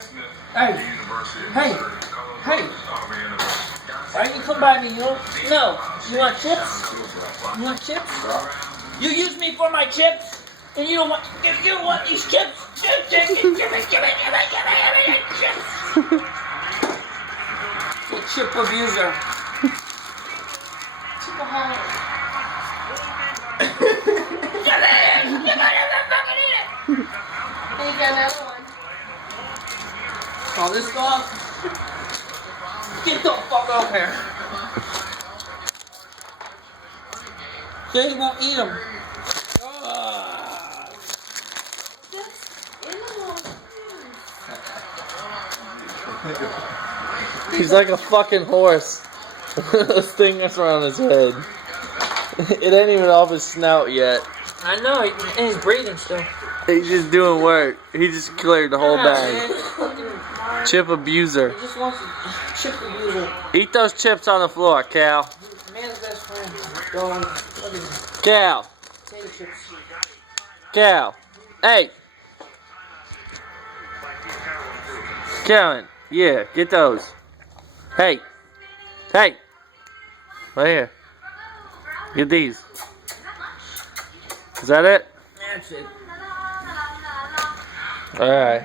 Hey, hey, hey. Why didn't you come by me? No. You want chips? You want chips? You use me for my chips, and you don't want. If you want these chips, give me chips. You chip abuser. Chipaholic. Hey, you got another one. Oh, this dog? Get the fuck out here. Say he won't eat them. He's like a fucking horse. This thing that's around his head. It ain't even off his snout yet. I know, and he's breathing still. He's just doing work. He just cleared the whole bag. Man. Chip abuser. He just wants to chip the user. Eat those chips on the floor, Cal. Man's best friend. Dog. Look at him. Cal. Potato chips. Cal. Hey. Calvin. Yeah, get those. Hey. Hey. Right here. Get these. Is that it? That's it. Alright.